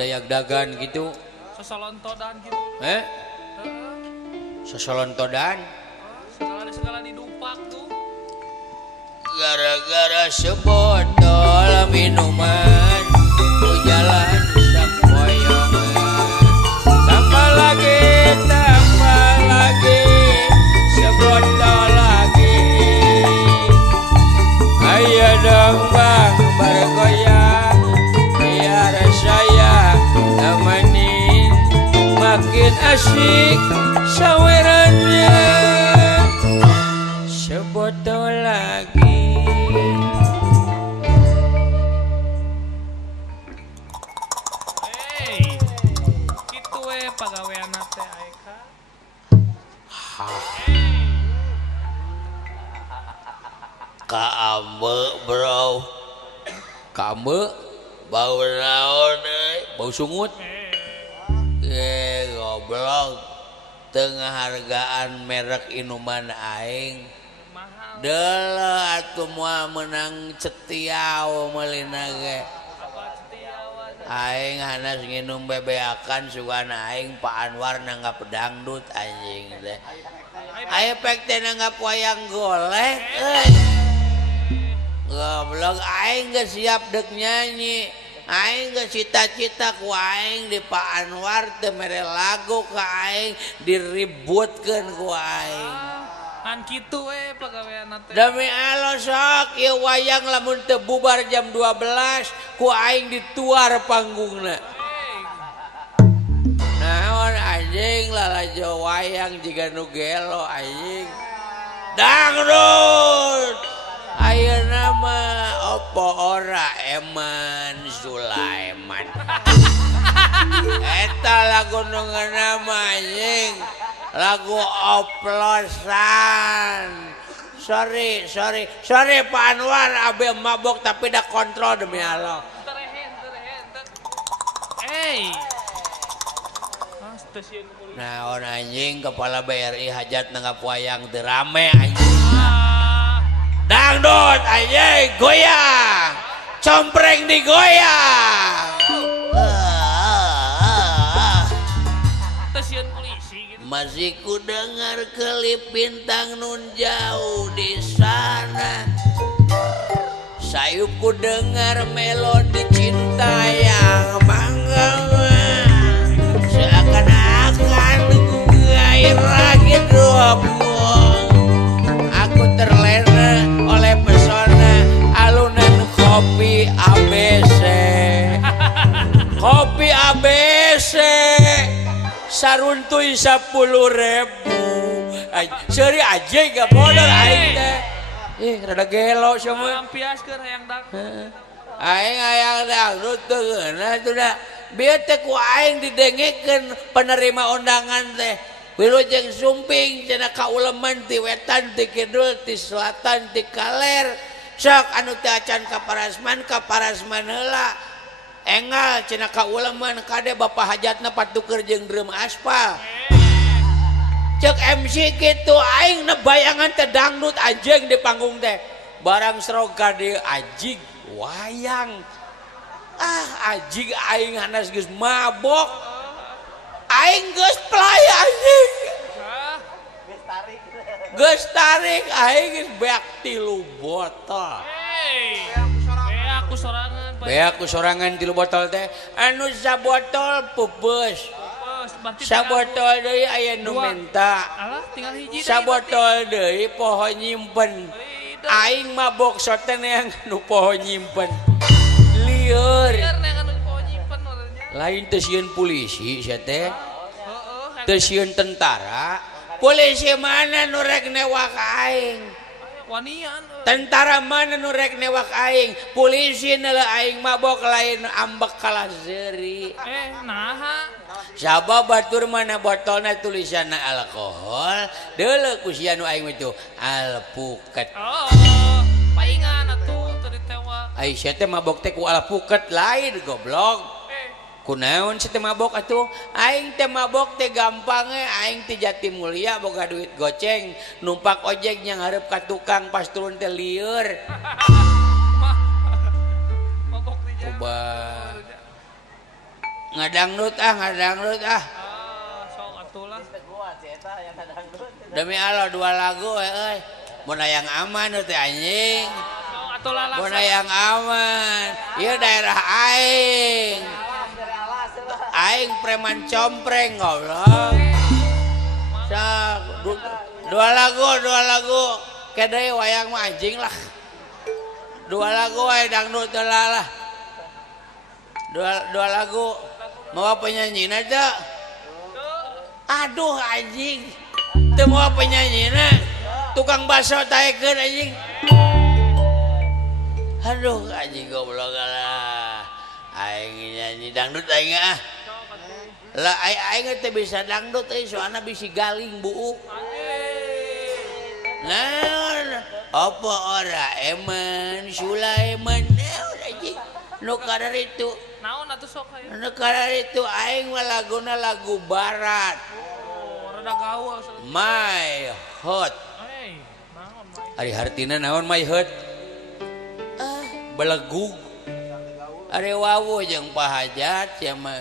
dayak-dagan gitu. Sosolontodan gitu. Sosolontodan. Segala didupak tuh. Gara-gara sebotol minuman ku jalan sempoyongan. Tambah lagi sebotol lagi. Ayo dong bang bergoyang biar saya nemenin. Makin asik sawerannya sebotol lagi. Pagawean teh Aika. Kaambe bro. Kaambe bau naon bau sungut. Goblok. Tengah hargaan merek inuman aing. Deuleuh atuh moal menang cetiau meulina ge. Aing hanas nginum bebeakan sugan aing Pak Anwar nanggap dangdut anjing teh. Aya pek teh nanggap wayang golek. Goblok aing geus siap deuk nyanyi. Aing geus cita-cita ku aing di Pak Anwar teh mere lagu ka aing diributkeun ku aing. Kan kitu we pagawean teh. Demi Allah sok ieu wayang lamun teu bubar jam 12 ku aing dituar panggungna. Naon anjing lalajo wayang jiga nu gelo anjing. Dangdut. Ayeuna mah opo ora Eman Sulaiman. Eta lagu nu nama anjing. Lagu oplosan. Sorry Pak Anwar abe mabok tapi dah kontrol demi Allah. Nah on anjing kepala BRI hajat nanggap wayang teu rame anjing. Dangdut anjing goyang. Compreng digoyang. Masih ku dengar kelip bintang nun jauh di sana. Sayup ku dengar melodi cinta yang menganga. Seakan-akan gairah hidup. Aku terlena oleh pesona alunan kopi ABC. Kopi ABC. Saruntuy 10.000. Seri aja gak bodor aing teh. Rada gelo sama. Lampiaskeun hayang dangdut. Aing hayang dangdut teu geuna tuh da. Bieu teh ku aing didengekeun penerima undangan teh. Wilujeng sumping cenah kauleman ti wetan ti kidul ti selatan ti kaler. Sok anu teh acan ka parasman heula. Engal cenah kauleman kade bapak hajatna patuker jeung drum aspal. Cek MC gitu aing nebayangan teh dangdut anjing di panggung teh. Barang serog kade anjing wayang. Anjing aing hanas geus mabok. Aing geus play anjing. Geus tarik aing geus beak 3 botol. Aku sorangan. Beak ku sorangan 3 botol teh. Anu sabotol pupus. Sabotol deui aya nu menta. Alah tinggal hiji. Sabotol deui poho nyimpen. Aing mabok soten yang nu poho nyimpen. Lieur. Lain teu sieun polisi sia teh. Teu sieun tentara. Polisi mana nu rek newak aing? Wanian. Tentara mana nu rek newak aing? Polisi neula aing mabok lain ambek kalah zeuri. Naha? Sabab batur mana botolna tulisanna alkohol, deuleu ku sia nu aing itu alpuket. Paingan atuh teu ditewak. Ai sia teh mabok teh ku alpuket lain goblok. Kunaon si teh mabok atuh? Aing teh mabok teh gampang aing teh Jatimulya boga duit goceng, numpak ojek nya ngarep ka tukang pas turun teh lieur. Mabok di jalan. ngadangdut Sok atuh lah. demi Allah 2 lagu euy mun yang aman teh anjing Sok atuh lah. mun yang aman ieu daerah aing preman compreng goblok sak 2 lagu kedai wayang mah anjing lah 2 lagu wae dangdut lah 2 lagu mau penyanyi aja aduh anjing teu mau penyanyina tukang baso taekeun anjing aduh anjing goblok lah aing nyanyi dangdut aing ah lah aing teh bisa dangdut soalna bisi galing buuk nah apa ora eman Sulaiman anjing nu kadar itu Naon atuh sok aya? nu kadar itu aing mah laguna lagu barat Rada gaul. My Heart Naon bae? ari hartina naon My Heart belegug ari wawu jeung Pak Hajat sia mah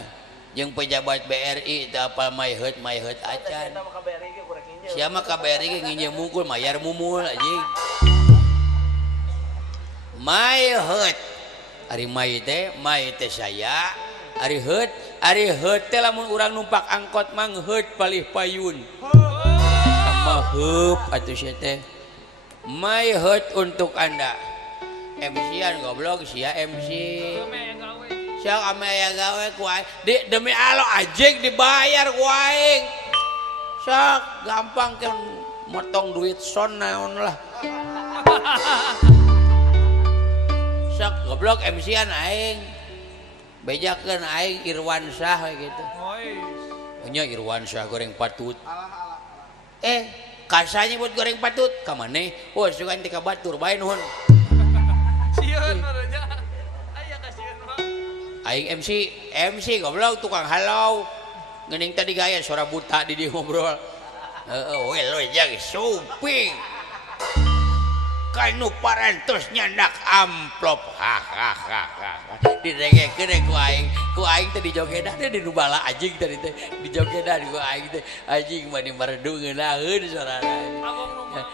jeung pejabat BRI teu apal My Heart acan sia mah KBRI ge nginjem mungkul mayar mumul anjing My Heart ari my teh saya ari heut teh lamun urang numpak angkot mah heut palih payun sama heup atuh sia teh My Heart untuk Anda MC-an goblok sia MC sia ame aya gawe ku aing demi Allah anjing dibayar ku aing sak gampang kan motong duit son naon lah sak goblok MC-an aing bejakeun aing Irwansyah gitu nya Irwansyah goreng patut kasanya buat goreng patut ka maneh sugan ti ka batur bae nuhun Sieun nya aya ka sieun mah aing MC goblok tukang halau geuning tadi gaya suara buta di dieu ngobrol we lo jeung suping kanu parantos nyandak amplop diregekeun ku aing teh dijogedan di nu bala anjing tadi teh dijogedan ku aing teh anjing mah dimerdu ngeunaheun sorana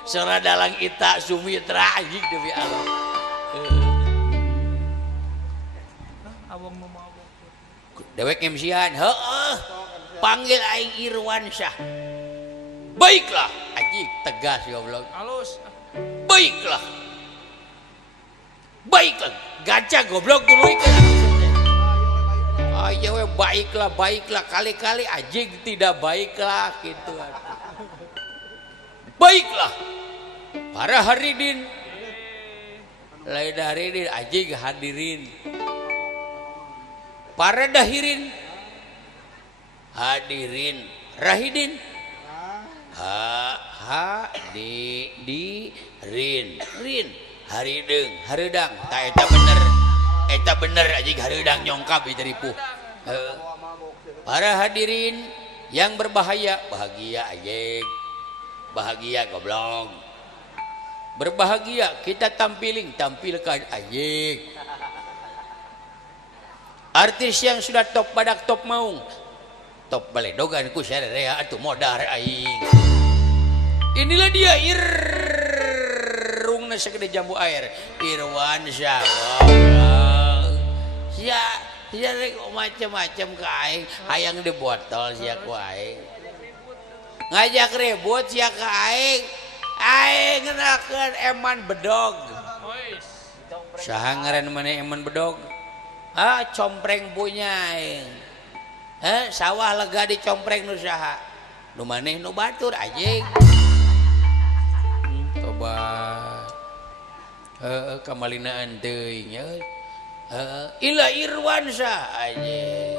sora dalang Ita Sumitra anjing demi Allah abang nu mah dewek MC-an panggil aing Irwansyah baiklah anjing tegas goblok halus baiklah gajah goblok tuluikeun aya we baiklah kali-kali anjing tidak baiklah gitu baiklah para haridin lain haridin anjing hadirin para dahirin hadirin rahidin rin harideung hareudang tah eta bener anjing hareudang nyongkap ieu ripuh para hadirin yang berbahaya bahagia anjing bahagia goblok berbahagia kita tampilkan anjing artis yang sudah top badak top maung top baledogan ku sadarea atuh modar aing inilah dia irungna sagede jambu air Irwansyah sia rek macam-macam ka aing hayang di botol sia ku aing ngajak ribut sia ka aing ngenakeun Eman Bedog saha ngaran maneh Eman Bedog compreng punya aing sawah lega di compreng nu saha nu maneh nu batur anjing tobat kamalinaan teuing ila Irwansyah anjing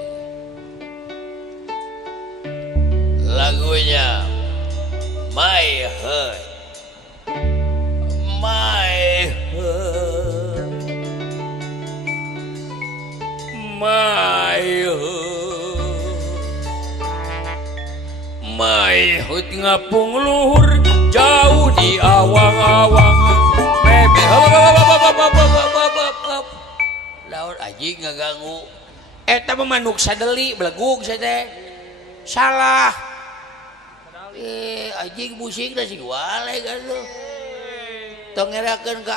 lagunya My Heart My Heart ngapung luhur jauh di awang-awang mebe laut anjing ngaganggu eta mah manuk sadeli belegug saya teh salah anjing musik dah sih waleh kan tuh tong ngerakeun ka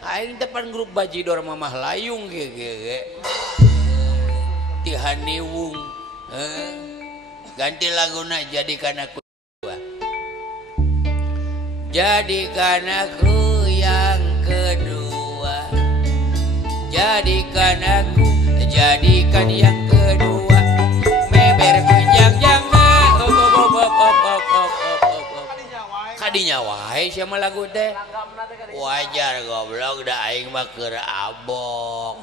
aing teh pan grup bajidor mamah layung ge tihaniwung ganti laguna jadikan aku jadikan aku yang kedua jadikan yang kedua meber kunjang kadinya wae sia mah lagu teh wajar goblok da aing mah keur abok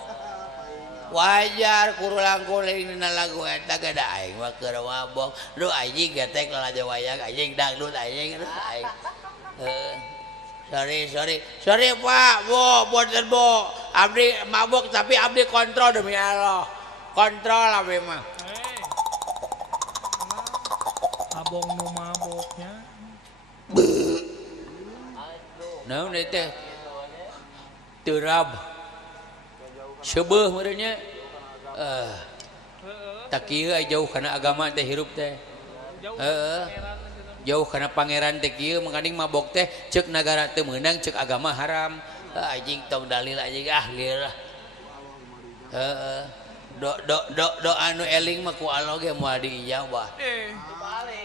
wajar kurulang-kuling dina lagu eta ge da aing mah keur mabok lu anjing getek lalajo wayang anjing dangdut anjing aing sorry Pak bo boten bo abdi mabok tapi abdi kontrol demi Allah kontrol abdi mah abong nu maboknya naon teh terab sebeuh merenya tak kieu jauh kana agama teh hirup teh jauh karena pangeran teh kieu mangkaning mabok teh ceuk nagara teu meunang ceuk agama haram anjing tong dalil anjing geura do anu eling mah ku Allah ge moal diijabah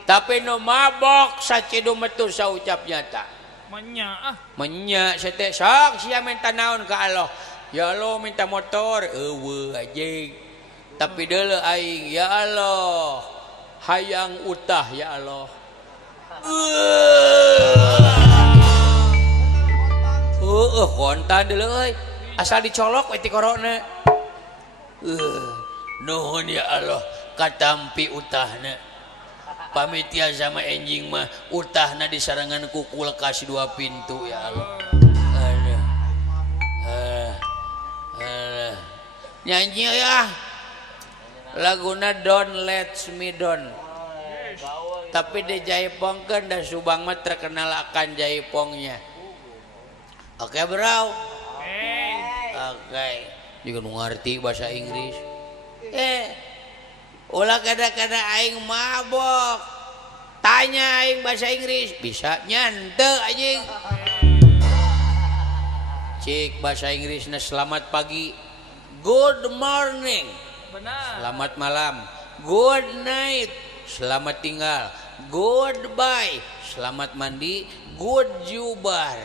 tapi nu mabok sacidu metu saucap nyata menya saya teh sok sia minta naon ka Allah ya Allah minta motor eueuh anjing tapi deuleu aing ya Allah hayang utah ya Allah kontan dulu asal dicolok ti korona nuhun ya Allah katampi utahna pamitia sama enjing mah utahna disarangan ku kulkas 2 pintu ya Allah nyanyi ya laguna Don't Let Me Down tapi di jaipongkeun dan Subang mah terkenal akan jaipongnya. Oke bro. Oke. Juga nu ngarti bahasa Inggris. Ulah kada-kada aing mabok. Tanya aing bahasa Inggris, bisa nyante anjing. Cik bahasa Inggrisna selamat pagi. Good morning. Benar. Selamat malam. Good night. Selamat tinggal, goodbye, selamat mandi, good jubar.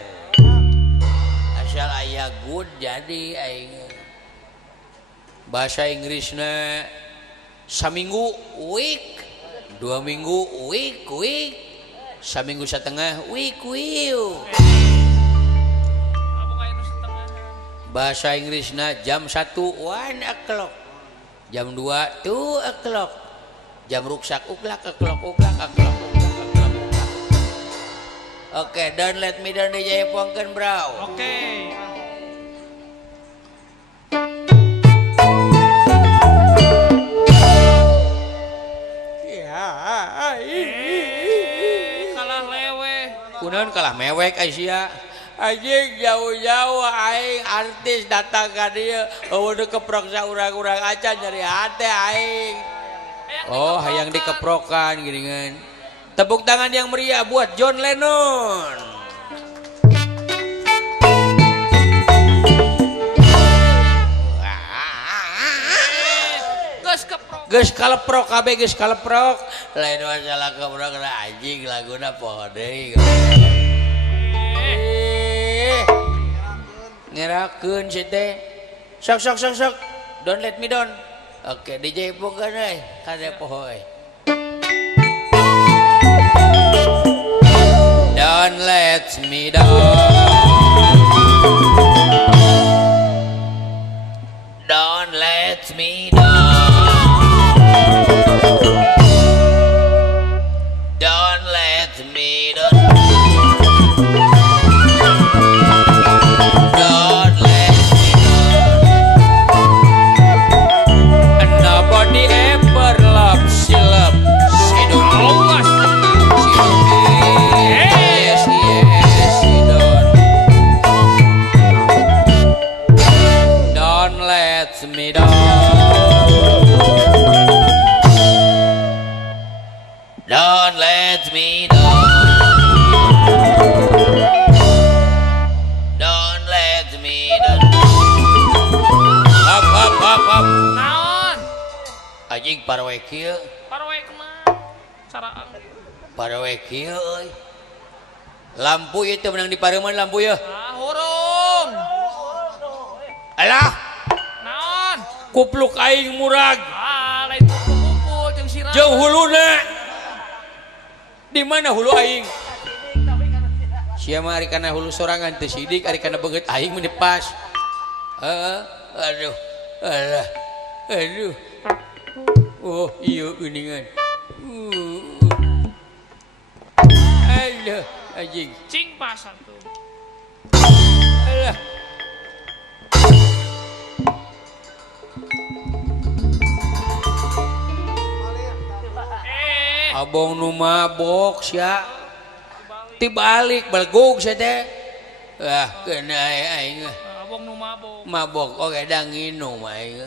Asal aya good jadi aing. Bahasa Inggrisna saminggu week, 2 minggu week, saminggu setengah week. Bahasa Inggrisna jam 1 1 o'clock, jam 2 2 o'clock. Jam ruksak uklak. Oke, Don't Let Me Down di jaipongkeun bro. Oke. Ya, kalah lewe. kunaon kalah mewek Aisyah. Anjing jauh-jauh aing artis datang ka dieu, eueuh keprok saurang-urang acan nyari hate aing. Oh, hayang dikeprokan geuningan. Tepuk tangan yang meriah buat John Lennon. Geus kaleprok kabeh geus kaleprok. Lain masalah keprok anjing laguna poho deui. Ngerakeun si teh. Sok. Don't Let Me Down. Oke, DJ bukan kada poho Don't let me down. Don't let me down. Don't let me down. Don't let me down. Nobody ever loves you, she don't always. Yes, she don't. Don't let me down. Don't let me down. Don't let me down. Hap. Naon? Anjing parawe kieu. Parwe kemana? Sarang. Parawe kieu euy. Lampu ieu teh menang di pareuman lampu ya. Ah, hurung. Alah, Naon? kupluk aing murag. Ah, lain kupu-kupu jeung sirah. Jauh huluna. Di mana hulu aing? Sia mah ari kana hulu sorangan teu sidik, ari kana beungeut aing meni pas. Aduh. Alah. Aduh. Oh, iya geuningan. Alah, anjing. Cing pasar tuh. Alah. Abong nu mabok sia. Tibalik balgog sia teh. Kena aing. Abong nu mabok. Mabok oge da nginum aing.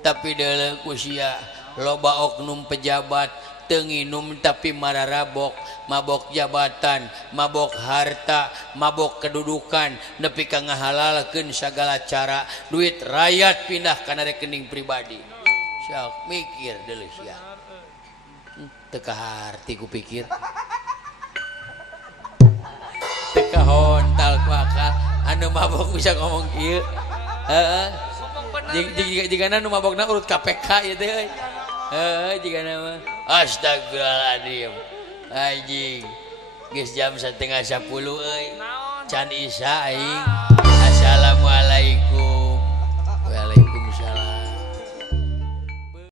Tapi deuleu ku sia loba oknum pejabat teu nginum tapi mararabok, mabok jabatan, mabok harta, mabok kedudukan, nepi ka ngahalalkeun sagala cara duit rakyat pindah kana rekening pribadi. Sok mikir deuleu sia. Teu kaharti ku pikir. Teu kahontal ku akal anu mabok bisa ngomong kieu. Heeh. Jigana nu mabokna urut KPK ieu teh euy. Heeh, jigana mah. Astagfirullahaladzim. Anjing. Geus jam 9:30 euy. Can Isya aing. Assalamualaikum.